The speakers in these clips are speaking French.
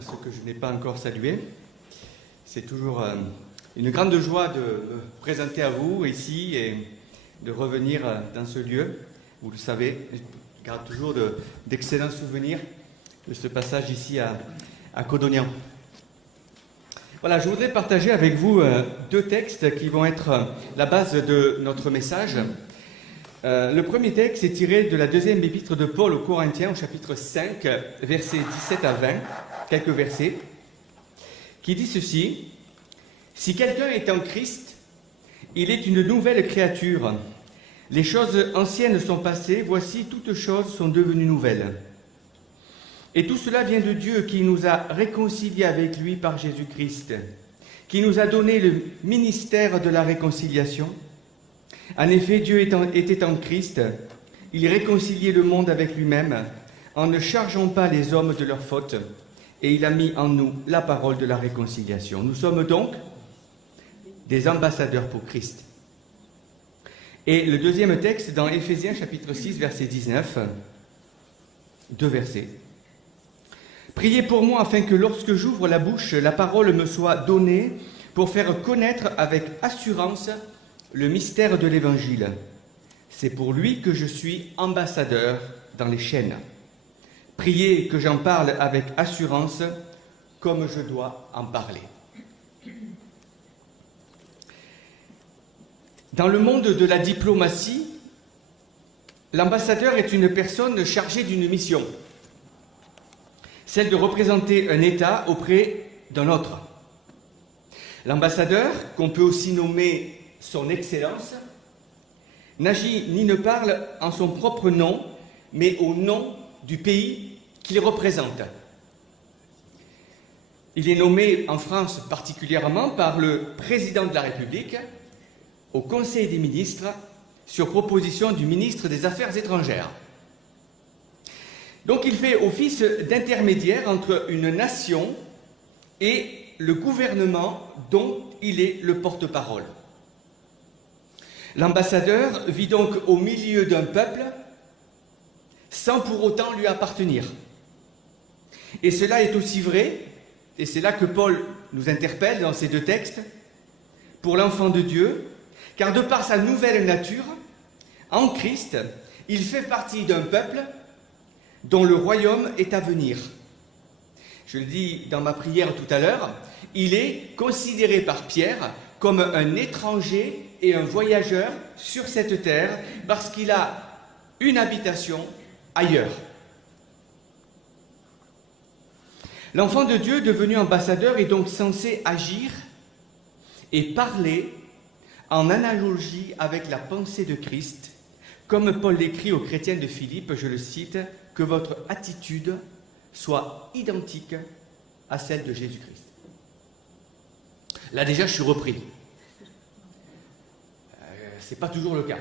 ceux que je n'ai pas encore salués. C'est toujours une grande joie de me présenter à vous ici et de revenir dans ce lieu. Vous le savez, je garde toujours d'excellents souvenirs de ce passage ici à Codognan. Voilà, je voudrais partager avec vous deux textes qui vont être la base de notre message. Le premier texte est tiré de la deuxième épître de Paul aux Corinthiens, au chapitre 5, versets 17 à 20, quelques versets, qui dit ceci: « Si quelqu'un est en Christ, il est une nouvelle créature. Les choses anciennes sont passées, voici toutes choses sont devenues nouvelles. Et tout cela vient de Dieu qui nous a réconciliés avec lui par Jésus-Christ, qui nous a donné le ministère de la réconciliation. En effet, Dieu était en Christ, il réconciliait le monde avec lui-même, en ne chargeant pas les hommes de leurs fautes, et il a mis en nous la parole de la réconciliation. Nous sommes donc des ambassadeurs pour Christ. » Et le deuxième texte, dans Éphésiens chapitre 6, verset 19, deux versets. « Priez pour moi afin que lorsque j'ouvre la bouche, la parole me soit donnée pour faire connaître avec assurance le mystère de l'Évangile. C'est pour lui que je suis ambassadeur dans les chaînes. Priez que j'en parle avec assurance, comme je dois en parler. » Dans le monde de la diplomatie, l'ambassadeur est une personne chargée d'une mission, celle de représenter un État auprès d'un autre. L'ambassadeur, qu'on peut aussi nommer son Excellence, n'agit ni ne parle en son propre nom, mais au nom du pays qu'il représente. Il est nommé en France particulièrement par le président de la République au Conseil des ministres sur proposition du ministre des Affaires étrangères. Donc il fait office d'intermédiaire entre une nation et le gouvernement dont il est le porte-parole. L'ambassadeur vit donc au milieu d'un peuple sans pour autant lui appartenir. Et cela est aussi vrai, et c'est là que Paul nous interpelle dans ces deux textes, pour l'enfant de Dieu, car de par sa nouvelle nature, en Christ, il fait partie d'un peuple dont le royaume est à venir. Je le dis dans ma prière tout à l'heure, il est considéré par Pierre comme un étranger et un voyageur sur cette terre parce qu'il a une habitation ailleurs. L'enfant de Dieu devenu ambassadeur est donc censé agir et parler en analogie avec la pensée de Christ, comme Paul l'écrit aux chrétiens de Philippe, je le cite, « que votre attitude soit identique à celle de Jésus-Christ. » Là déjà, je suis repris. Ce n'est pas toujours le cas.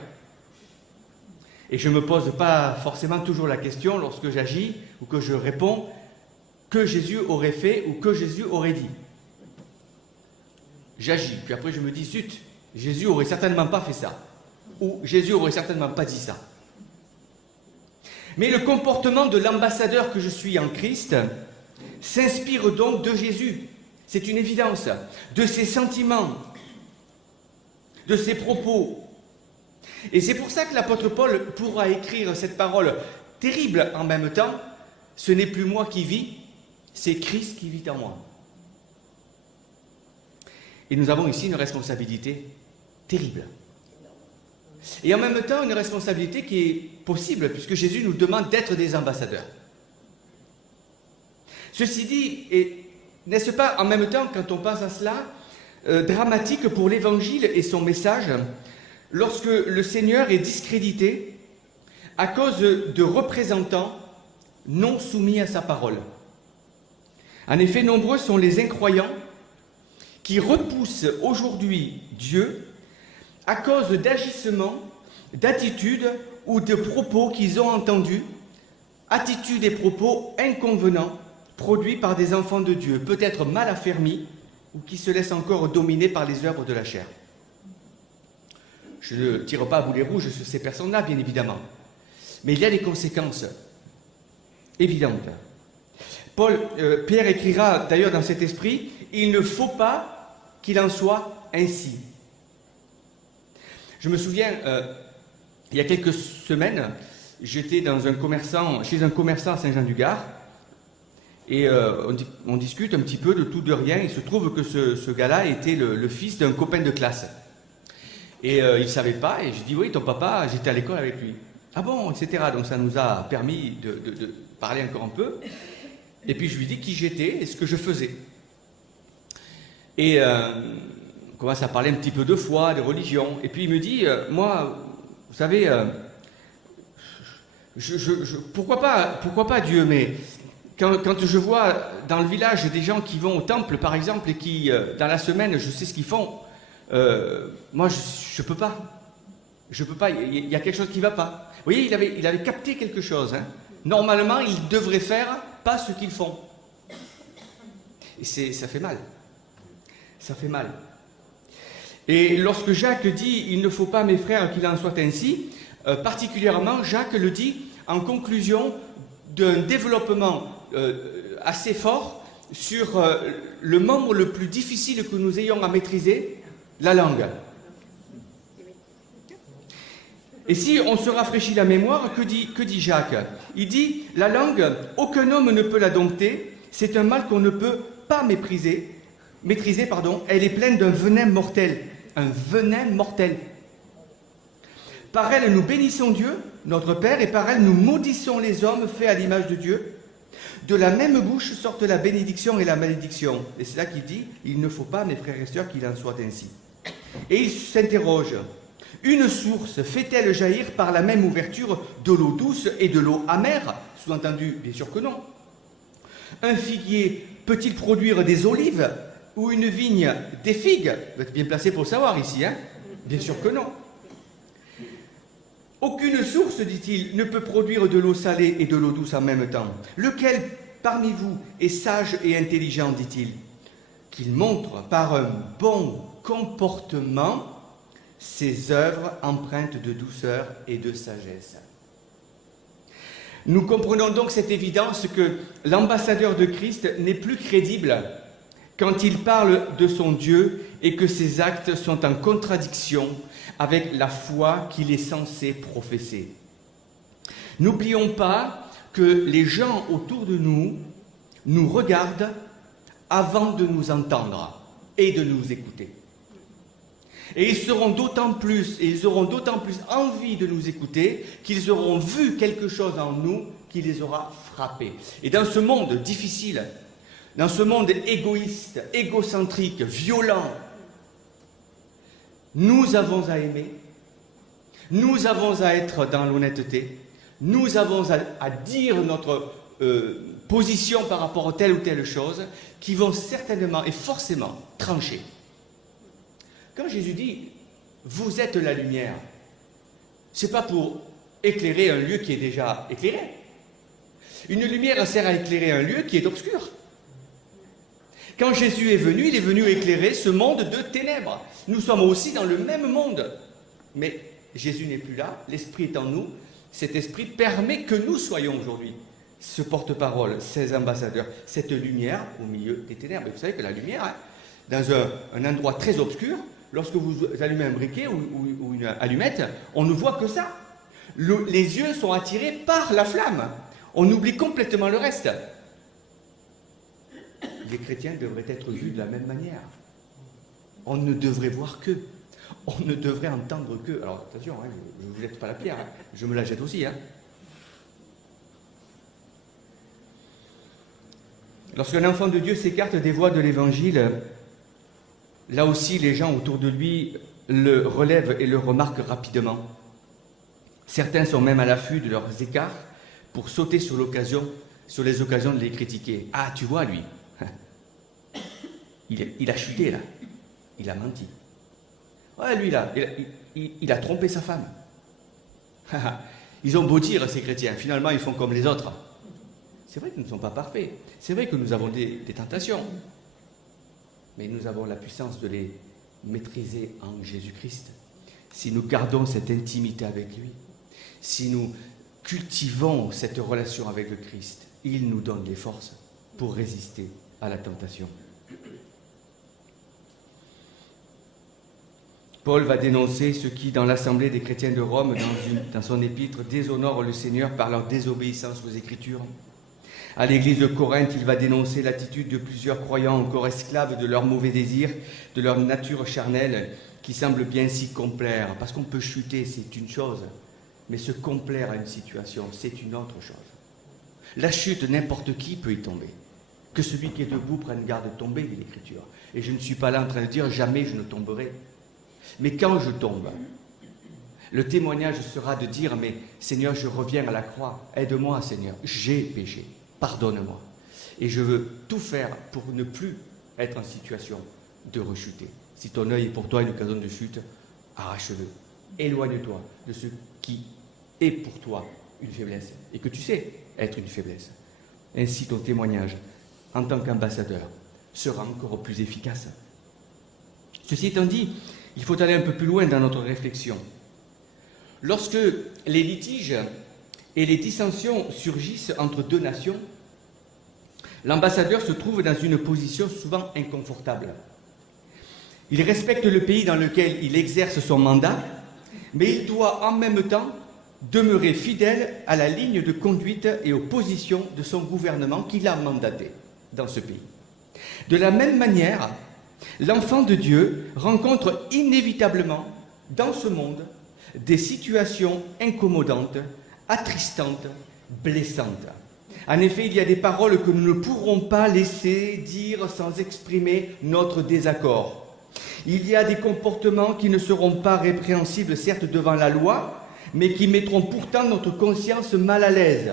Et je ne me pose pas forcément toujours la question, lorsque j'agis ou que je réponds, que Jésus aurait fait ou que Jésus aurait dit. J'agis, puis après je me dis, zut, Jésus aurait certainement pas fait ça, ou Jésus aurait certainement pas dit ça. Mais le comportement de l'ambassadeur que je suis en Christ s'inspire donc de Jésus. C'est une évidence, de ses sentiments, de ses propos. Et c'est pour ça que l'apôtre Paul pourra écrire cette parole terrible en même temps. Ce n'est plus moi qui vis, c'est Christ qui vit en moi. Et nous avons ici une responsabilité terrible. Et en même temps, une responsabilité qui est possible, puisque Jésus nous demande d'être des ambassadeurs. Ceci dit, n'est-ce pas en même temps, quand on pense à cela, dramatique pour l'Évangile et son message, lorsque le Seigneur est discrédité à cause de représentants non soumis à sa parole. En effet, nombreux sont les incroyants qui repoussent aujourd'hui Dieu à cause d'agissements, d'attitudes ou de propos qu'ils ont entendus, attitudes et propos inconvenants produits par des enfants de Dieu, peut-être mal affermis ou qui se laissent encore dominer par les œuvres de la chair. Je ne tire pas à boulet rouge sur ces personnes-là, bien évidemment, mais il y a des conséquences évidentes. Pierre écrira d'ailleurs dans cet esprit, il ne faut pas qu'il en soit ainsi. Je me souviens, il y a quelques semaines, j'étais chez un commerçant à Saint-Jean-du-Gard, et on discute un petit peu de tout, de rien. Il se trouve que ce gars-là était le fils d'un copain de classe. Et il ne savait pas, et je dis, oui, ton papa, j'étais à l'école avec lui. Ah bon, etc. Donc ça nous a permis de parler encore un peu. Et puis je lui dis qui j'étais et ce que je faisais. Et on commence à parler un petit peu de foi, de religion. Et puis il me dit, moi, vous savez, pourquoi pas Dieu, mais quand je vois dans le village des gens qui vont au temple, par exemple, et qui, dans la semaine, je sais ce qu'ils font, moi, je peux pas. Je peux pas, il y a quelque chose qui ne va pas. Vous voyez, il avait capté quelque chose. Hein. Normalement, ils devraient faire pas ce qu'ils font. Et ça fait mal. Ça fait mal. Et lorsque Jacques dit « Il ne faut pas, mes frères, qu'il en soit ainsi », particulièrement, Jacques le dit en conclusion d'un développement assez fort sur le membre le plus difficile que nous ayons à maîtriser, la langue. Et si on se rafraîchit la mémoire, que dit Jacques? Il dit « La langue, aucun homme ne peut la dompter, c'est un mal qu'on ne peut pas maîtriser, elle est pleine d'un venin mortel. » Un venin mortel. Par elle, nous bénissons Dieu, notre Père, et par elle, nous maudissons les hommes faits à l'image de Dieu. De la même bouche sortent la bénédiction et la malédiction. Et c'est là qu'il dit, il ne faut pas, mes frères et sœurs, qu'il en soit ainsi. Et il s'interroge, une source fait-elle jaillir par la même ouverture de l'eau douce et de l'eau amère? Sous-entendu, bien sûr que non. Un figuier peut-il produire des olives ou une vigne des figues? Vous êtes bien placé pour le savoir ici, hein? Bien sûr que non. Aucune source, dit-il, ne peut produire de l'eau salée et de l'eau douce en même temps. Lequel parmi vous est sage et intelligent, dit-il? Qu'il montre par un bon comportement ses œuvres empreintes de douceur et de sagesse. Nous comprenons donc cette évidence que l'ambassadeur de Christ n'est plus crédible quand il parle de son Dieu et que ses actes sont en contradiction avec la foi qu'il est censé professer. N'oublions pas que les gens autour de nous nous regardent avant de nous entendre et de nous écouter. Et ils auront d'autant plus envie de nous écouter qu'ils auront vu quelque chose en nous qui les aura frappés. Et dans ce monde difficile, dans ce monde égoïste, égocentrique, violent, nous avons à aimer, nous avons à être dans l'honnêteté, nous avons à dire notre position par rapport à telle ou telle chose qui vont certainement et forcément trancher. Quand Jésus dit « vous êtes la lumière », ce n'est pas pour éclairer un lieu qui est déjà éclairé. Une lumière sert à éclairer un lieu qui est obscur. Quand Jésus est venu, il est venu éclairer ce monde de ténèbres. Nous sommes aussi dans le même monde. Mais Jésus n'est plus là, l'Esprit est en nous. Cet Esprit permet que nous soyons aujourd'hui ce porte-parole, ces ambassadeurs, cette lumière au milieu des ténèbres. Et vous savez que la lumière, hein, dans un endroit très obscur, lorsque vous allumez un briquet ou une allumette, on ne voit que ça. Les yeux sont attirés par la flamme. On oublie complètement le reste. Les chrétiens devraient être vus de la même manière. On ne devrait voir qu'eux. On ne devrait entendre qu'eux. Alors attention, hein, je ne vous jette pas la pierre, hein, je me la jette aussi. Hein. Lorsqu'un enfant de Dieu s'écarte des voies de l'Évangile, là aussi les gens autour de lui le relèvent et le remarquent rapidement. Certains sont même à l'affût de leurs écarts pour sauter sur les occasions de les critiquer. Ah, tu vois, lui, il a chuté, là. Il a menti. Ouais, lui, là, il a trompé sa femme. Ils ont beau dire, ces chrétiens, finalement, ils font comme les autres. C'est vrai que nous ne sommes pas parfaits. C'est vrai que nous avons des tentations. Mais nous avons la puissance de les maîtriser en Jésus-Christ. Si nous gardons cette intimité avec lui, si nous cultivons cette relation avec le Christ, il nous donne les forces. pour résister à la tentation. Paul va dénoncer ceux qui, dans l'assemblée des chrétiens de Rome, dans son épître, déshonorent le Seigneur par leur désobéissance aux Écritures. À l'église de Corinthe, il va dénoncer l'attitude de plusieurs croyants encore esclaves de leurs mauvais désirs, de leur nature charnelle, qui semble bien s'y complaire. Parce qu'on peut chuter, c'est une chose, mais se complaire à une situation, c'est une autre chose. La chute, n'importe qui peut y tomber. Que celui qui est debout prenne garde de tomber, dit l'Écriture. Et je ne suis pas là en train de dire « jamais je ne tomberai ». Mais quand je tombe, le témoignage sera de dire « mais Seigneur, je reviens à la croix, aide-moi Seigneur, j'ai péché, pardonne-moi ». Et je veux tout faire pour ne plus être en situation de rechuter. Si ton œil est pour toi une occasion de chute, arrache-le. Éloigne-toi de ce qui est pour toi une faiblesse et que tu sais être une faiblesse. Ainsi ton témoignage en tant qu'ambassadeur sera encore plus efficace. Ceci étant dit, il faut aller un peu plus loin dans notre réflexion. Lorsque les litiges et les dissensions surgissent entre deux nations, l'ambassadeur se trouve dans une position souvent inconfortable. Il respecte le pays dans lequel il exerce son mandat, mais il doit en même temps demeurer fidèle à la ligne de conduite et aux positions de son gouvernement qu'il a mandaté dans ce pays. De la même manière, l'enfant de Dieu rencontre inévitablement dans ce monde des situations incommodantes, attristantes, blessantes. En effet, il y a des paroles que nous ne pourrons pas laisser dire sans exprimer notre désaccord. Il y a des comportements qui ne seront pas répréhensibles, certes, devant la loi, mais qui mettront pourtant notre conscience mal à l'aise.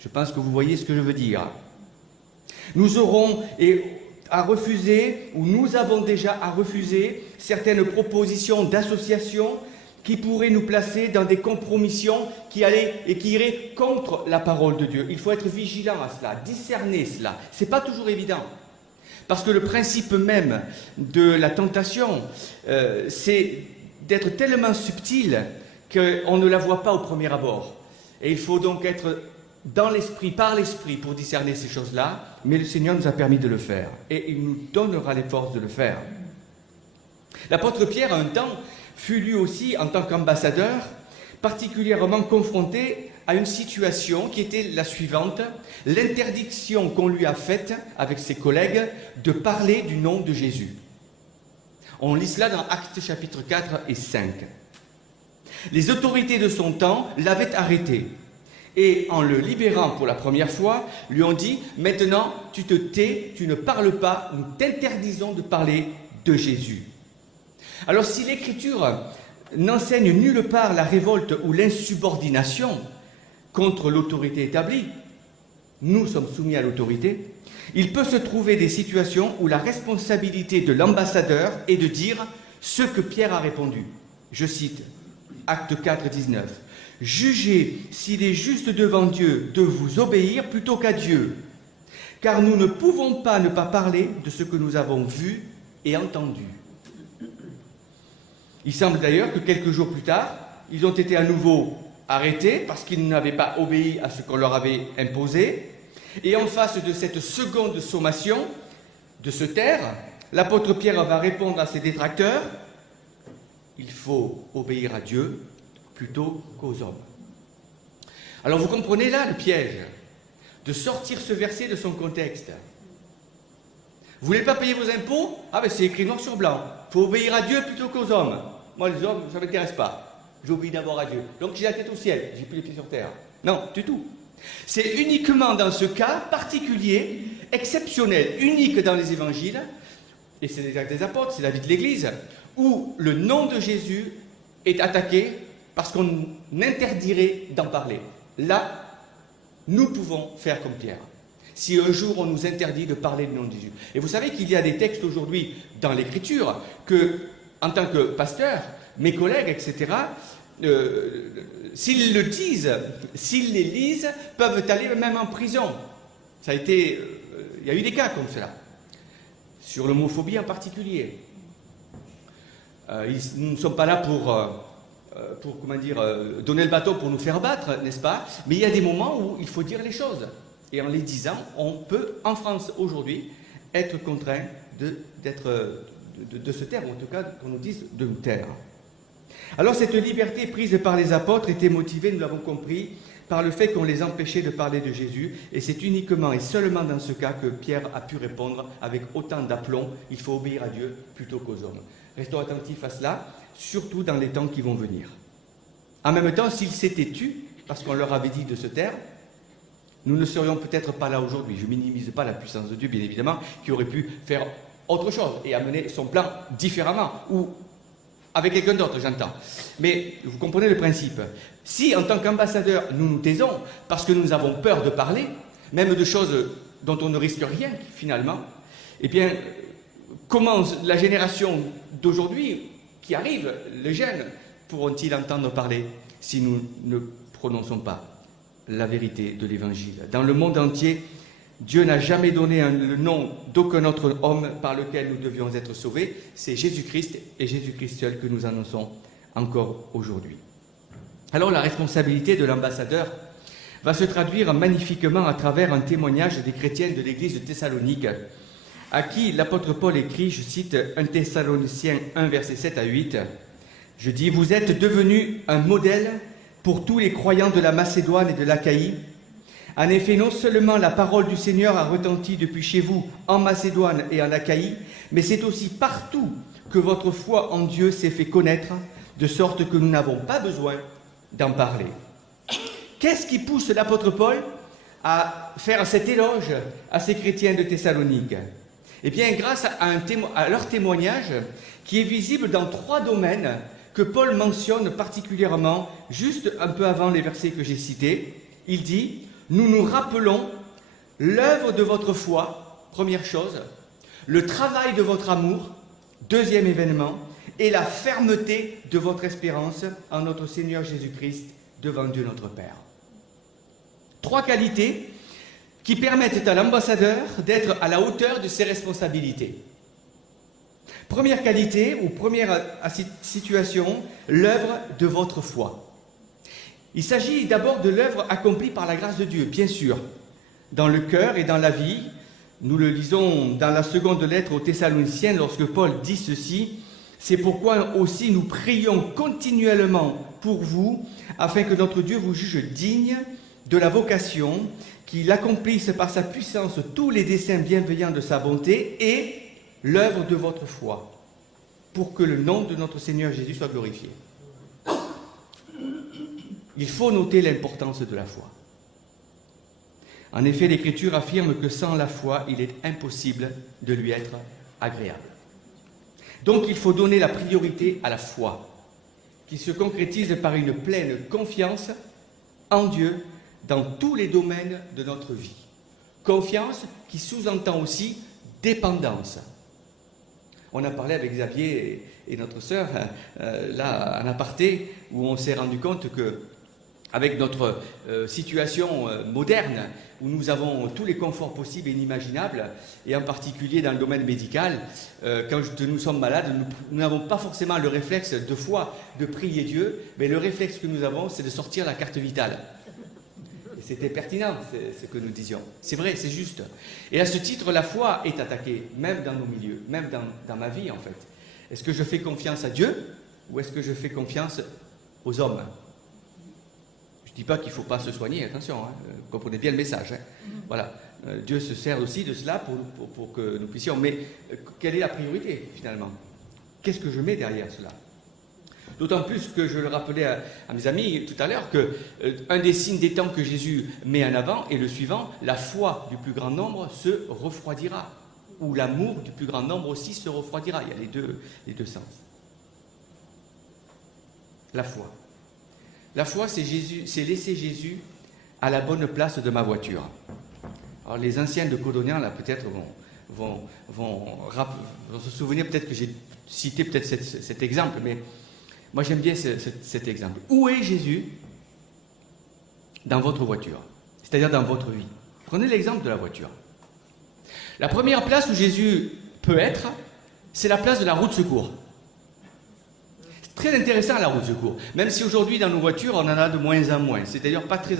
Je pense que vous voyez ce que je veux dire. Nous aurons à refuser, ou nous avons déjà à refuser, certaines propositions d'associations qui pourraient nous placer dans des compromissions qui iraient contre la parole de Dieu. Il faut être vigilant à cela, discerner cela. Ce n'est pas toujours évident. Parce que le principe même de la tentation, c'est d'être tellement subtil qu'on ne la voit pas au premier abord. Et il faut donc être dans l'esprit, par l'esprit, pour discerner ces choses-là, mais le Seigneur nous a permis de le faire, et il nous donnera les forces de le faire. L'apôtre Pierre, à un temps, fut lui aussi, en tant qu'ambassadeur, particulièrement confronté à une situation qui était la suivante, l'interdiction qu'on lui a faite, avec ses collègues, de parler du nom de Jésus. On lit cela dans Actes chapitre 4 et 5. Les autorités de son temps l'avaient arrêté et en le libérant pour la première fois, lui ont dit « Maintenant, tu te tais, tu ne parles pas, nous t'interdisons de parler de Jésus. » Alors si l'Écriture n'enseigne nulle part la révolte ou l'insubordination contre l'autorité établie, nous sommes soumis à l'autorité, il peut se trouver des situations où la responsabilité de l'ambassadeur est de dire ce que Pierre a répondu. Je cite Acte 4, 19. « Jugez s'il est juste devant Dieu de vous obéir plutôt qu'à Dieu, car nous ne pouvons pas ne pas parler de ce que nous avons vu et entendu. » Il semble d'ailleurs que quelques jours plus tard, ils ont été à nouveau arrêtés parce qu'ils n'avaient pas obéi à ce qu'on leur avait imposé. Et en face de cette seconde sommation de se taire, l'apôtre Pierre va répondre à ses détracteurs « Il faut obéir à Dieu plutôt qu'aux hommes. » Alors vous comprenez là le piège de sortir ce verset de son contexte. Vous voulez pas payer vos impôts? Ah ben c'est écrit noir sur blanc. Il faut obéir à Dieu plutôt qu'aux hommes. Moi les hommes, ça ne m'intéresse pas. J'obéis d'abord à Dieu. Donc j'ai la tête au ciel, j'ai plus les pieds sur terre. Non, du tout. C'est uniquement dans ce cas particulier, exceptionnel, unique dans les évangiles, et c'est les actes des apôtres, c'est la vie de l'Église, où le nom de Jésus est attaqué parce qu'on interdirait d'en parler. Là, nous pouvons faire comme Pierre. Si un jour on nous interdit de parler du nom de Jésus. Et vous savez qu'il y a des textes aujourd'hui dans l'Écriture que, en tant que pasteur, mes collègues, etc., s'ils le disent, s'ils les lisent, peuvent aller même en prison. Ça a été, il y a eu des cas comme cela, sur l'homophobie en particulier. Nous ne sommes pas là pour comment dire, donner le bâton pour nous faire battre, n'est-ce pas? Mais il y a des moments où il faut dire les choses. Et en les disant, on peut, en France aujourd'hui, être contraint de se taire, ou en tout cas qu'on nous dise de nous taire. Alors cette liberté prise par les apôtres était motivée, nous l'avons compris, par le fait qu'on les empêchait de parler de Jésus, et c'est uniquement et seulement dans ce cas que Pierre a pu répondre avec autant d'aplomb, il faut obéir à Dieu plutôt qu'aux hommes. Restons attentifs à cela, surtout dans les temps qui vont venir. En même temps, s'ils s'étaient tus, parce qu'on leur avait dit de se taire, nous ne serions peut-être pas là aujourd'hui. Je ne minimise pas la puissance de Dieu, bien évidemment, qui aurait pu faire autre chose et amener son plan différemment, ou avec quelqu'un d'autre, j'entends. Mais vous comprenez le principe. Si, en tant qu'ambassadeurs, nous nous taisons, parce que nous avons peur de parler, même de choses dont on ne risque rien, finalement, eh bien, comment la génération d'aujourd'hui qui arrive, les jeunes, pourront-ils entendre parler si nous ne prononçons pas la vérité de l'Évangile? Dans le monde entier, Dieu n'a jamais donné le nom d'aucun autre homme par lequel nous devions être sauvés. C'est Jésus-Christ et Jésus-Christ seul que nous annonçons encore aujourd'hui. Alors la responsabilité de l'ambassadeur va se traduire magnifiquement à travers un témoignage des chrétiens de l'église de Thessalonique, à qui l'apôtre Paul écrit, je cite 1 Thessaloniciens 1, versets 7 à 8, je dis, vous êtes devenus un modèle pour tous les croyants de la Macédoine et de l'Achaïe. En effet, non seulement la parole du Seigneur a retenti depuis chez vous en Macédoine et en Achaïe, mais c'est aussi partout que votre foi en Dieu s'est fait connaître, de sorte que nous n'avons pas besoin d'en parler. Qu'est-ce qui pousse l'apôtre Paul à faire cet éloge à ces chrétiens de Thessalonique? Eh bien, grâce à leur témoignage, qui est visible dans 3 domaines que Paul mentionne particulièrement, juste un peu avant les versets que j'ai cités. Il dit, nous nous rappelons l'œuvre de votre foi, première chose, le travail de votre amour, deuxième événement, et la fermeté de votre espérance en notre Seigneur Jésus-Christ devant Dieu notre Père. 3 qualités qui permettent à l'ambassadeur d'être à la hauteur de ses responsabilités. Première qualité, ou première situation, l'œuvre de votre foi. Il s'agit d'abord de l'œuvre accomplie par la grâce de Dieu, bien sûr, dans le cœur et dans la vie. Nous le lisons dans la seconde lettre aux Thessaloniciens lorsque Paul dit ceci, « C'est pourquoi aussi nous prions continuellement pour vous, afin que notre Dieu vous juge digne de la vocation, qu'il accomplisse par sa puissance tous les desseins bienveillants de sa bonté et l'œuvre de votre foi, pour que le nom de notre Seigneur Jésus soit glorifié. » Il faut noter l'importance de la foi. En effet, l'Écriture affirme que sans la foi, il est impossible de lui être agréable. Donc il faut donner la priorité à la foi, qui se concrétise par une pleine confiance en Dieu dans tous les domaines de notre vie. Confiance qui sous-entend aussi dépendance. On a parlé avec Xavier et notre sœur, là, en aparté, où on s'est rendu compte que, avec notre situation moderne, où nous avons tous les conforts possibles et inimaginables, et en particulier dans le domaine médical, quand nous sommes malades, nous n'avons pas forcément le réflexe de foi de prier Dieu, mais le réflexe que nous avons, c'est de sortir la carte vitale. Et c'était pertinent, ce que nous disions. C'est vrai, c'est juste. Et à ce titre, la foi est attaquée, même dans nos milieux, même dans ma vie, en fait. Est-ce que je fais confiance à Dieu, ou est-ce que je fais confiance aux hommes? Je ne dis pas qu'il ne faut pas se soigner, attention, hein, vous comprenez bien le message. Hein. Voilà. Dieu se sert aussi de cela pour que nous puissions. Mais quelle est la priorité, finalement? Qu'est-ce que je mets derrière cela? D'autant plus que je le rappelais à mes amis tout à l'heure qu'un des signes des temps que Jésus met en avant est le suivant, la foi du plus grand nombre se refroidira, ou l'amour du plus grand nombre aussi se refroidira. Il y a les deux sens. La foi. La foi, c'est laisser Jésus à la bonne place de ma voiture. Alors les anciens de Codognan, là, peut-être vont se souvenir, peut-être que j'ai cité peut-être cet exemple, mais moi j'aime bien cet exemple. Où est Jésus dans votre voiture? C'est-à-dire dans votre vie. Prenez l'exemple de la voiture. La première place où Jésus peut être, c'est la place de la roue de secours. Très intéressant la roue de secours. Même si aujourd'hui dans nos voitures, on en a de moins en moins. C'est d'ailleurs pas très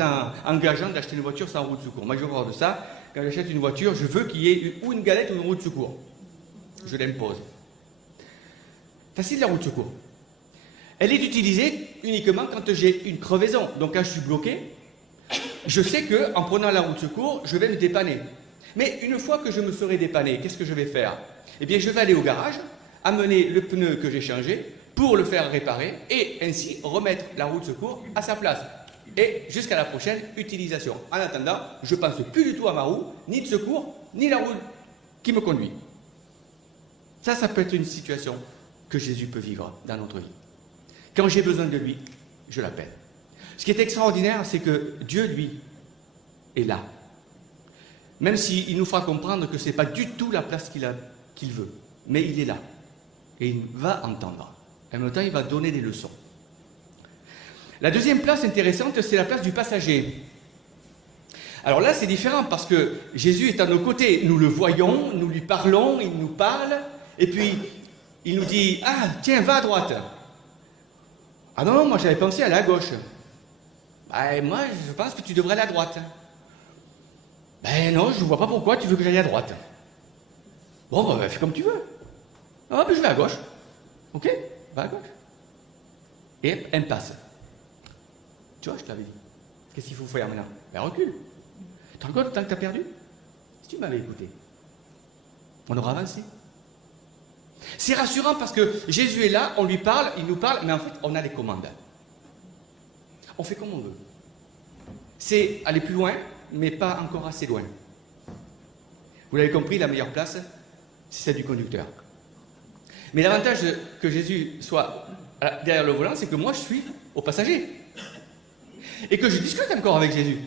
engageant d'acheter une voiture sans roue de secours. Moi je horreur de ça. Quand j'achète une voiture, je veux qu'il y ait ou une galette ou une roue de secours. Je l'impose. Facile la roue de secours. Elle est utilisée uniquement quand j'ai une crevaison. Donc quand je suis bloqué, je sais qu'en prenant la roue de secours, je vais me dépanner. Mais une fois que je me serai dépanné, qu'est-ce que je vais faire? Eh bien, je vais aller au garage, amener le pneu que j'ai changé pour le faire réparer et ainsi remettre la roue de secours à sa place. Et jusqu'à la prochaine utilisation. En attendant, je ne pense plus du tout à ma roue, ni de secours, ni la roue qui me conduit. Ça peut être une situation que Jésus peut vivre dans notre vie. Quand j'ai besoin de lui, je l'appelle. Ce qui est extraordinaire, c'est que Dieu, lui, est là. Même s'il nous fera comprendre que ce n'est pas du tout la place qu'il veut. Mais il est là. Et il va entendre. En même temps, il va donner des leçons. La deuxième place intéressante, c'est la place du passager. Alors là, c'est différent parce que Jésus est à nos côtés. Nous le voyons, nous lui parlons, il nous parle. Et puis, il nous dit, ah, tiens, va à droite. Ah non, moi j'avais pensé aller à gauche. Ben, moi, je pense que tu devrais aller à droite. Ben non, je ne vois pas pourquoi tu veux que j'aille à droite. Bon, ben, fais comme tu veux. Ah, ben je vais à gauche. Ok, va à gauche. Et impasse. Tu vois, je t'avais dit. Qu'est-ce qu'il faut faire maintenant? Ben recule. Tu te rends compte le temps que tu as perdu? Si tu m'avais écouté, on aurait avancé. C'est rassurant parce que Jésus est là, on lui parle, il nous parle, mais en fait, on a les commandes. On fait comme on veut. C'est aller plus loin, mais pas encore assez loin. Vous l'avez compris, la meilleure place, c'est celle du conducteur. Mais l'avantage que Jésus soit derrière le volant, c'est que moi, je suis au passager. Et que je discute encore avec Jésus.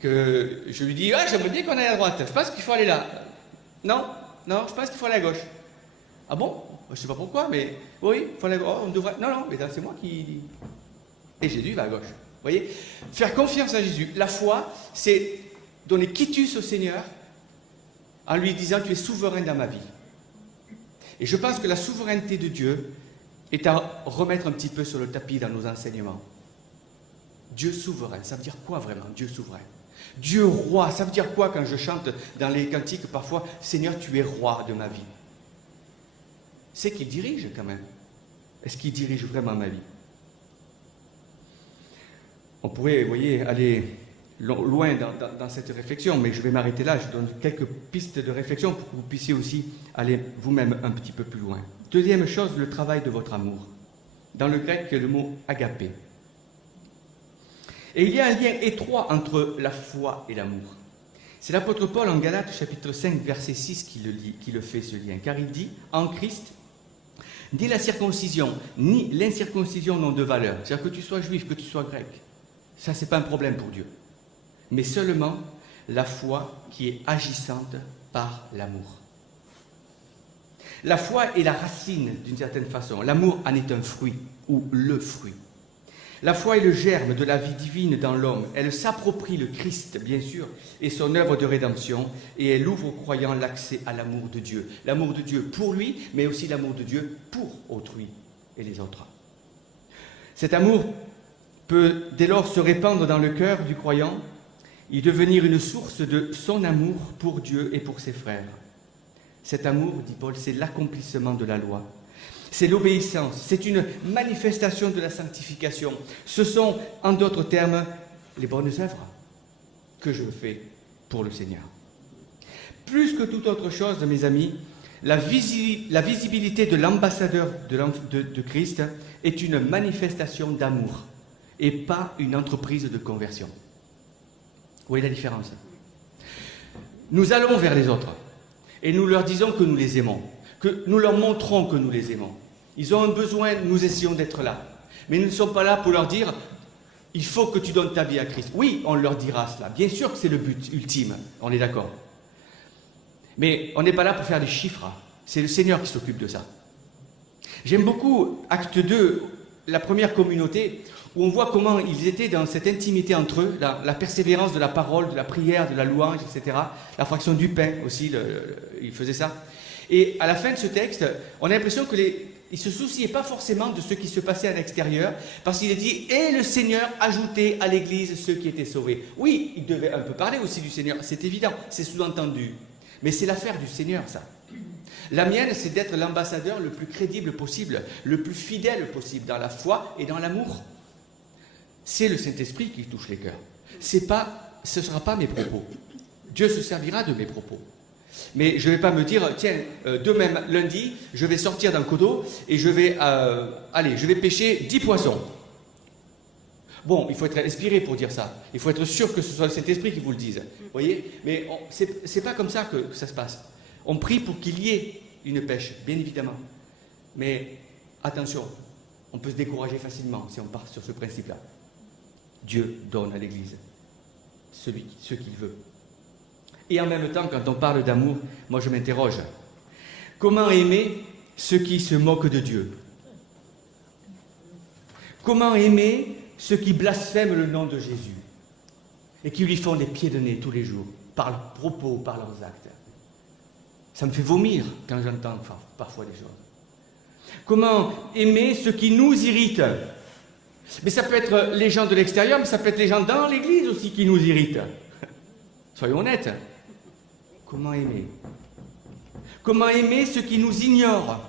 Que je lui dis, ah, j'aimerais bien qu'on aille à droite. Je pense qu'il faut aller là. Non, je pense qu'il faut aller à gauche. Ah bon? Je ne sais pas pourquoi, mais oui, il faut aller à gauche. On devrait... Non, mais c'est moi qui... Et Jésus va à gauche. Vous voyez? Faire confiance à Jésus. La foi, c'est donner quitus au Seigneur en lui disant, tu es souverain dans ma vie. Et je pense que la souveraineté de Dieu est à remettre un petit peu sur le tapis dans nos enseignements. Dieu souverain, ça veut dire quoi vraiment, Dieu souverain? Dieu roi, ça veut dire quoi quand je chante dans les cantiques parfois, Seigneur, tu es roi de ma vie? C'est qu'il dirige quand même. Est-ce qu'il dirige vraiment ma vie? On pourrait, vous voyez, aller loin dans cette réflexion, mais je vais m'arrêter là. Je donne quelques pistes de réflexion pour que vous puissiez aussi aller vous-même un petit peu plus loin. Deuxième chose, le travail de votre amour. Dans le grec, le mot agapé. Et il y a un lien étroit entre la foi et l'amour. C'est l'apôtre Paul en Galates, chapitre 5, verset 6, qui le fait, ce lien. Car il dit, en Christ, ni la circoncision, ni l'incirconcision n'ont de valeur. C'est-à-dire que tu sois juif, que tu sois grec. Ça, ce n'est pas un problème pour Dieu. Mais seulement la foi qui est agissante par l'amour. La foi est la racine d'une certaine façon. L'amour en est un fruit, ou le fruit. La foi est le germe de la vie divine dans l'homme. Elle s'approprie le Christ, bien sûr, et son œuvre de rédemption, et elle ouvre aux croyants l'accès à l'amour de Dieu. L'amour de Dieu pour lui, mais aussi l'amour de Dieu pour autrui et les autres. Cet amour peut dès lors se répandre dans le cœur du croyant et devenir une source de son amour pour Dieu et pour ses frères. Cet amour, dit Paul, c'est l'accomplissement de la loi. C'est l'obéissance, c'est une manifestation de la sanctification. Ce sont, en d'autres termes, les bonnes œuvres que je fais pour le Seigneur. Plus que toute autre chose, mes amis, la visibilité de l'ambassadeur de Christ est une manifestation d'amour et pas une entreprise de conversion. Vous voyez la différence? Nous allons vers les autres et nous leur disons que nous les aimons, que nous leur montrons que nous les aimons. Ils ont un besoin, nous essayons d'être là. Mais nous ne sommes pas là pour leur dire « il faut que tu donnes ta vie à Christ ». Oui, on leur dira cela. Bien sûr que c'est le but ultime, on est d'accord. Mais on n'est pas là pour faire des chiffres. C'est le Seigneur qui s'occupe de ça. J'aime beaucoup Acte 2, la première communauté, où on voit comment ils étaient dans cette intimité entre eux, la persévérance de la parole, de la prière, de la louange, etc. La fraction du pain aussi, ils faisaient ça. Et à la fin de ce texte, on a l'impression que il se souciait pas forcément de ce qui se passait à l'extérieur, parce qu'il a dit « Et le Seigneur ajoutait à l'Église ceux qui étaient sauvés ». Oui, il devait un peu parler aussi du Seigneur, c'est évident, c'est sous-entendu. Mais c'est l'affaire du Seigneur, ça. La mienne, c'est d'être l'ambassadeur le plus crédible possible, le plus fidèle possible dans la foi et dans l'amour. C'est le Saint-Esprit qui touche les cœurs. Ce ne sera pas mes propos. Dieu se servira de mes propos. Mais je ne vais pas me dire, tiens, demain lundi, je vais sortir d'un coteau et je vais pêcher 10 poissons. Bon, il faut être inspiré pour dire ça. Il faut être sûr que ce soit le Saint-Esprit qui vous le dise. Vous voyez? Mais c'est pas comme ça que ça se passe. On prie pour qu'il y ait une pêche, bien évidemment. Mais attention, on peut se décourager facilement si on part sur ce principe-là. Dieu donne à l'Église ce qu'il veut. Et en même temps, quand on parle d'amour, moi je m'interroge. Comment aimer ceux qui se moquent de Dieu? Comment aimer ceux qui blasphèment le nom de Jésus et qui lui font des pieds de nez tous les jours, par leurs propos, par leurs actes? Ça me fait vomir quand j'entends parfois des choses. Comment aimer ceux qui nous irritent? Mais ça peut être les gens de l'extérieur, mais ça peut être les gens dans l'Église aussi qui nous irritent. Soyons honnêtes. Comment aimer? Comment aimer ceux qui nous ignorent?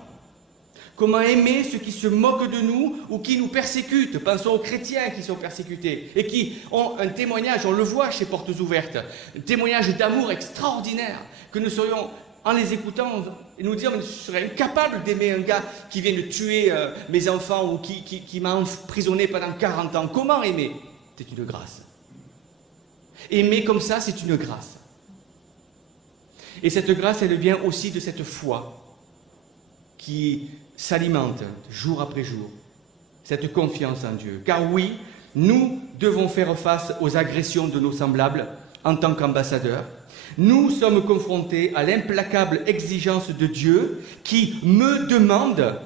Comment aimer ceux qui se moquent de nous ou qui nous persécutent? Pensons aux chrétiens qui sont persécutés et qui ont un témoignage, on le voit chez Portes Ouvertes, un témoignage d'amour extraordinaire, que nous serions, en les écoutant, nous dire, je serais incapable d'aimer un gars qui vient de tuer mes enfants ou qui m'a emprisonné pendant 40 ans. Comment aimer? C'est une grâce. Aimer comme ça, c'est une grâce. Et cette grâce, elle vient aussi de cette foi qui s'alimente jour après jour, cette confiance en Dieu. Car oui, nous devons faire face aux agressions de nos semblables en tant qu'ambassadeurs. Nous sommes confrontés à l'implacable exigence de Dieu qui me demande,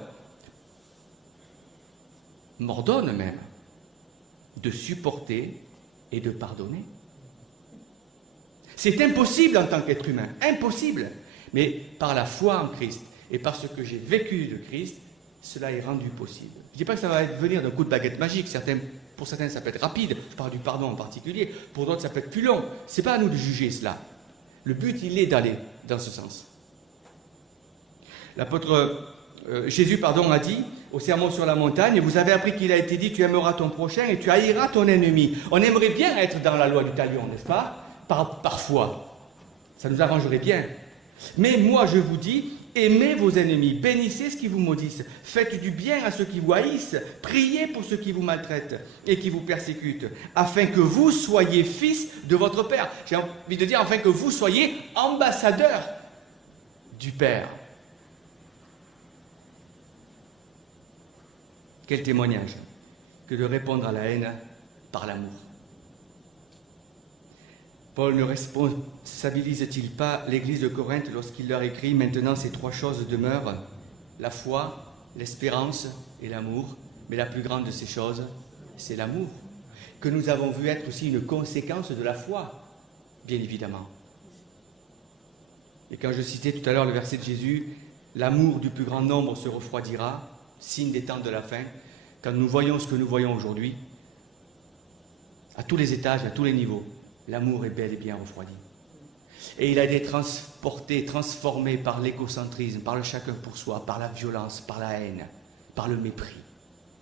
m'ordonne même, de supporter et de pardonner. C'est impossible en tant qu'être humain, impossible. Mais par la foi en Christ et par ce que j'ai vécu de Christ, cela est rendu possible. Je ne dis pas que ça va venir d'un coup de baguette magique. Pour certains, ça peut être rapide. Je parle du pardon en particulier. Pour d'autres, ça peut être plus long. Ce n'est pas à nous de juger cela. Le but, il est d'aller dans ce sens. L'apôtre Jésus a dit au Sermon sur la montagne, vous avez appris qu'il a été dit, tu aimeras ton prochain et tu haïras ton ennemi. On aimerait bien être dans la loi du talion, n'est-ce pas? Parfois. Ça nous arrangerait bien. Mais moi, je vous dis, aimez vos ennemis, bénissez ceux qui vous maudissent, faites du bien à ceux qui vous haïssent, priez pour ceux qui vous maltraitent et qui vous persécutent, afin que vous soyez fils de votre Père. J'ai envie de dire, afin que vous soyez ambassadeurs du Père. Quel témoignage que de répondre à la haine par l'amour. Paul ne responsabilise-t-il pas l'Église de Corinthe lorsqu'il leur écrit « Maintenant ces 3 choses demeurent, la foi, l'espérance et l'amour, mais la plus grande de ces choses, c'est l'amour, que nous avons vu être aussi une conséquence de la foi, bien évidemment. » Et quand je citais tout à l'heure le verset de Jésus, « L'amour du plus grand nombre se refroidira, signe des temps de la fin », quand nous voyons ce que nous voyons aujourd'hui, à tous les étages, à tous les niveaux, l'amour est bel et bien refroidi. Et il a été transporté, transformé par l'égocentrisme, par le chacun pour soi, par la violence, par la haine, par le mépris,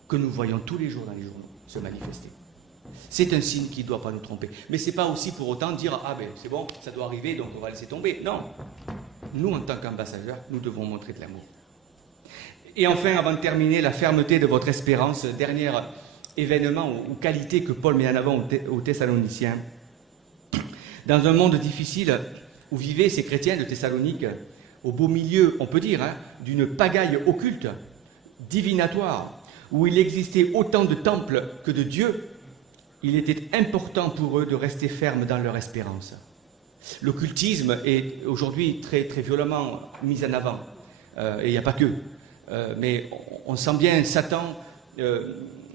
que nous voyons tous les jours dans les journaux se manifester. C'est un signe qui ne doit pas nous tromper. Mais ce n'est pas aussi pour autant dire « Ah ben c'est bon, ça doit arriver, donc on va laisser tomber ». Non. Nous, en tant qu'ambassadeurs, nous devons montrer de l'amour. Et enfin, avant de terminer, la fermeté de votre espérance, dernier événement ou qualité que Paul met en avant aux Thessaloniciens. Dans un monde difficile où vivaient ces chrétiens de Thessalonique, au beau milieu, on peut dire, d'une pagaille occulte, divinatoire, où il existait autant de temples que de dieux, il était important pour eux de rester fermes dans leur espérance. L'occultisme est aujourd'hui très, très violemment mis en avant, et il n'y a pas que. Mais on sent bien Satan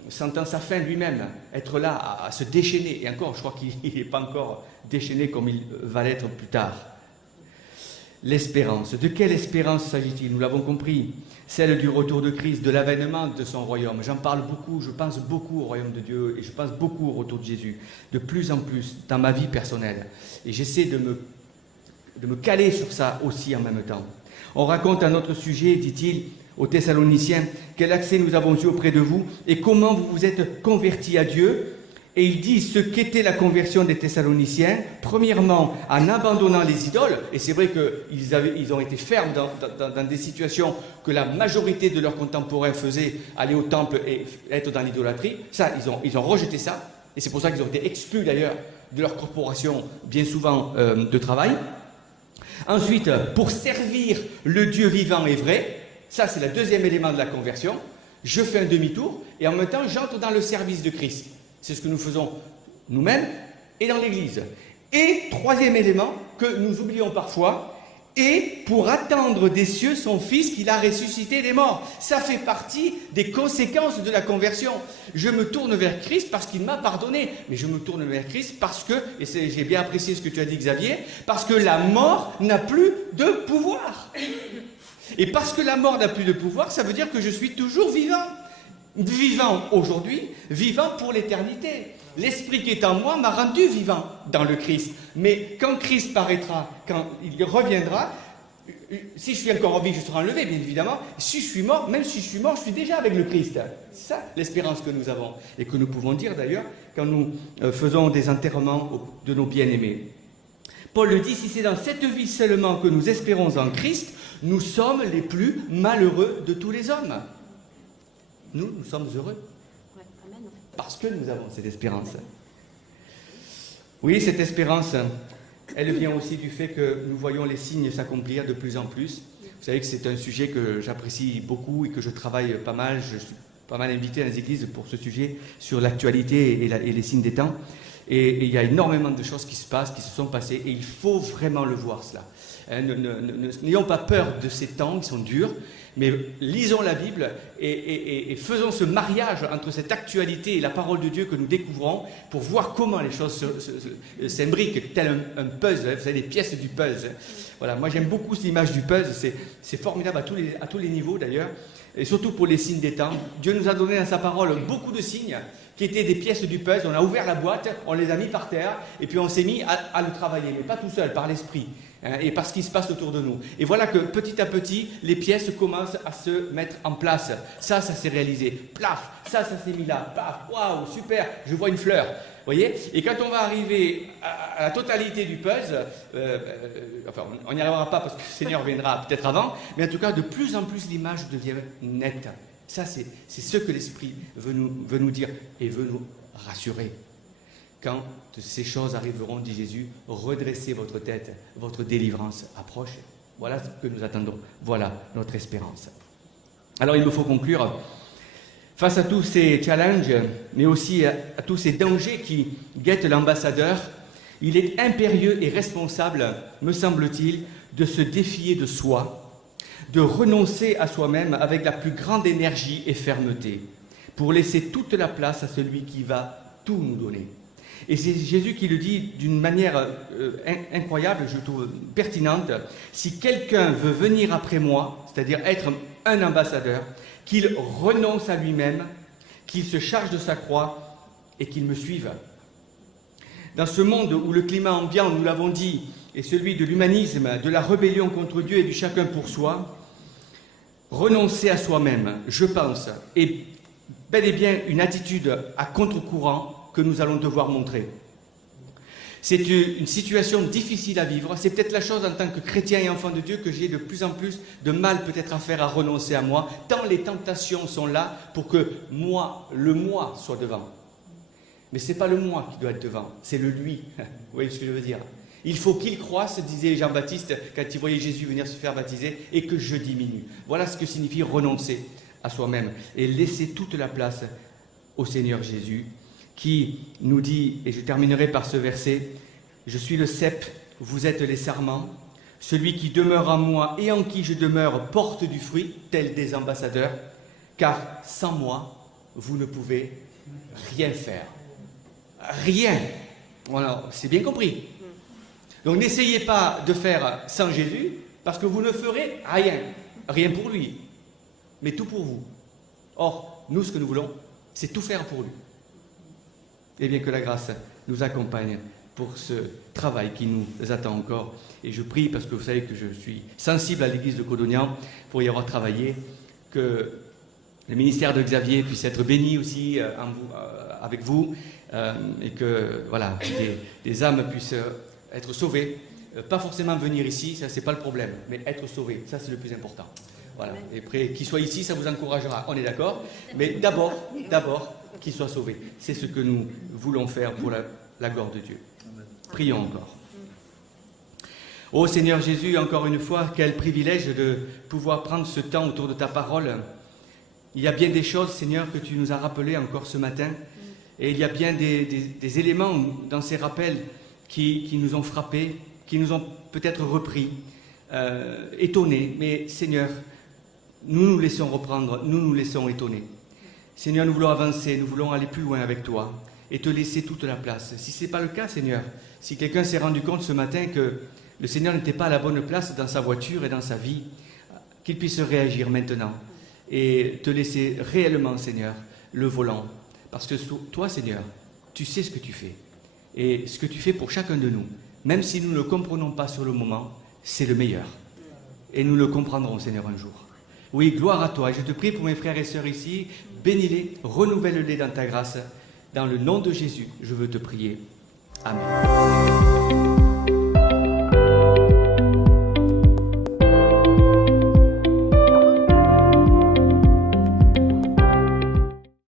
sentant sa fin lui-même, être là à se déchaîner. Et encore, je crois qu'il n'est pas encore déchaîné comme il va l'être plus tard. l'espérance. De quelle espérance s'agit-il? Nous l'avons compris, celle du retour de Christ, de l'avènement de son royaume. J'en parle beaucoup, je pense beaucoup au royaume de Dieu et je pense beaucoup au retour de Jésus, de plus en plus dans ma vie personnelle. Et j'essaie de me caler sur ça aussi en même temps. On raconte un autre sujet, dit-il, aux Thessaloniciens, quel accès nous avons eu auprès de vous et comment vous vous êtes convertis à Dieu. Et il dit ce qu'était la conversion des Thessaloniciens, premièrement en abandonnant les idoles, et c'est vrai qu'ils ont été fermes dans des situations que la majorité de leurs contemporains faisaient, aller au temple et être dans l'idolâtrie. Ça, ils ont rejeté ça, et c'est pour ça qu'ils ont été exclus d'ailleurs de leur corporation, bien souvent de travail. Ensuite, pour servir le Dieu vivant et vrai, ça c'est le deuxième élément de la conversion, je fais un demi-tour, et en même temps j'entre dans le service de Christ. C'est ce que nous faisons nous-mêmes et dans l'Église. Et troisième élément que nous oublions parfois, et pour attendre des cieux son Fils qu'il a ressuscité des morts. Ça fait partie des conséquences de la conversion. Je me tourne vers Christ parce qu'il m'a pardonné, mais je me tourne vers Christ parce que, et j'ai bien apprécié ce que tu as dit Xavier, parce que la mort n'a plus de pouvoir. Et parce que la mort n'a plus de pouvoir, ça veut dire que je suis toujours vivant. Vivant aujourd'hui, vivant pour l'éternité. L'esprit qui est en moi m'a rendu vivant dans le Christ. Mais quand Christ paraîtra, quand il reviendra, si je suis encore en vie, je serai enlevé, bien évidemment. Si je suis mort, même si je suis mort, je suis déjà avec le Christ. C'est ça l'espérance que nous avons. Et que nous pouvons dire d'ailleurs quand nous faisons des enterrements de nos bien-aimés. Paul le dit, si c'est dans cette vie seulement que nous espérons en Christ, nous sommes les plus malheureux de tous les hommes. Nous sommes heureux. Parce que nous avons cette espérance. Oui, cette espérance, elle vient aussi du fait que nous voyons les signes s'accomplir de plus en plus. Vous savez que c'est un sujet que j'apprécie beaucoup et que je travaille pas mal. Je suis pas mal invité dans les églises pour ce sujet, sur l'actualité et les signes des temps. Et il y a énormément de choses qui se passent, qui se sont passées, et il faut vraiment le voir, cela. N'ayons pas peur de ces temps qui sont durs, mais lisons la Bible et faisons ce mariage entre cette actualité et la parole de Dieu que nous découvrons pour voir comment les choses s'imbriquent, tel un puzzle, vous savez, les pièces du puzzle. Voilà, moi j'aime beaucoup cette image du puzzle, c'est formidable à tous les niveaux d'ailleurs, et surtout pour les signes des temps. Dieu nous a donné dans sa parole beaucoup de signes qui étaient des pièces du puzzle. On a ouvert la boîte, on les a mis par terre, et puis on s'est mis à le travailler, mais pas tout seul, par l'esprit. Et par ce qui se passe autour de nous. Et voilà que petit à petit, les pièces commencent à se mettre en place. Ça s'est réalisé. Plaf, ça s'est mis là. Paf, waouh, super, je vois une fleur. Vous voyez? Et quand on va arriver à la totalité du puzzle, enfin, on n'y arrivera pas parce que le Seigneur viendra peut-être avant, mais en tout cas, de plus en plus, l'image devient nette. Ça, c'est ce que l'Esprit veut nous dire et veut nous rassurer. Quand ces choses arriveront, dit Jésus, redressez votre tête, votre délivrance approche. Voilà ce que nous attendons. Voilà notre espérance. Alors il me faut conclure. Face à tous ces challenges, mais aussi à tous ces dangers qui guettent l'ambassadeur, il est impérieux et responsable, me semble-t-il, de se défier de soi, de renoncer à soi-même avec la plus grande énergie et fermeté, pour laisser toute la place à celui qui va tout nous donner. Et c'est Jésus qui le dit d'une manière incroyable, je trouve pertinente. Si quelqu'un veut venir après moi, c'est-à-dire être un ambassadeur, qu'il renonce à lui-même, qu'il se charge de sa croix et qu'il me suive. Dans ce monde où le climat ambiant, nous l'avons dit, est celui de l'humanisme, de la rébellion contre Dieu et du chacun pour soi, renoncer à soi-même, je pense, est bel et bien une attitude à contre-courant que nous allons devoir montrer. C'est une situation difficile à vivre. C'est peut-être la chose en tant que chrétien et enfant de Dieu que j'ai de plus en plus de mal peut-être à faire, à renoncer à moi, tant les tentations sont là pour que le moi soit devant. Mais ce n'est pas le moi qui doit être devant, c'est le lui. Vous voyez ce que je veux dire? Il faut qu'il croisse, disait Jean-Baptiste quand il voyait Jésus venir se faire baptiser, et que je diminue. Voilà ce que signifie renoncer à soi-même et laisser toute la place au Seigneur Jésus, qui nous dit, et je terminerai par ce verset, « Je suis le cep, vous êtes les sarments. Celui qui demeure en moi et en qui je demeure porte du fruit, tel des ambassadeurs, car sans moi, vous ne pouvez rien faire. » Rien. Voilà, c'est bien compris. Donc n'essayez pas de faire sans Jésus, Parce que vous ne ferez rien. Rien pour lui, mais tout pour vous. Or, nous, ce que nous voulons, c'est tout faire pour lui. Et bien que la grâce nous accompagne pour ce travail qui nous attend encore. Et je prie, parce que vous savez que je suis sensible à l'église de Codognan, pour y avoir travaillé, que le ministère de Xavier puisse être béni aussi avec vous, et que voilà, des âmes puissent être sauvées. Pas forcément venir ici, ça c'est pas le problème, mais être sauvées, ça c'est le plus important. Voilà. Et après, qu'il soit ici, ça vous encouragera, on est d'accord. Mais d'abord, qu'il soit sauvé. C'est ce que nous voulons faire pour la gloire de Dieu. Prions encore. Ô Seigneur Jésus, encore une fois, quel privilège de pouvoir prendre ce temps autour de ta parole. Il y a bien des choses, Seigneur, que tu nous as rappelées encore ce matin. Et il y a bien des éléments dans ces rappels qui nous ont frappés, qui nous ont peut-être repris, étonnés. Mais Seigneur, nous nous laissons reprendre, nous nous laissons étonner. Seigneur, nous voulons avancer, nous voulons aller plus loin avec toi et te laisser toute la place. Si ce n'est pas le cas, Seigneur, si quelqu'un s'est rendu compte ce matin que le Seigneur n'était pas à la bonne place dans sa voiture et dans sa vie, qu'il puisse réagir maintenant et te laisser réellement, Seigneur, le volant. Parce que toi, Seigneur, tu sais ce que tu fais. Et ce que tu fais pour chacun de nous, même si nous ne le comprenons pas sur le moment, c'est le meilleur. Et nous le comprendrons, Seigneur, un jour. Oui, gloire à toi. Et je te prie pour mes frères et sœurs ici, bénis-les, renouvelle-les dans ta grâce. Dans le nom de Jésus, je veux te prier. Amen.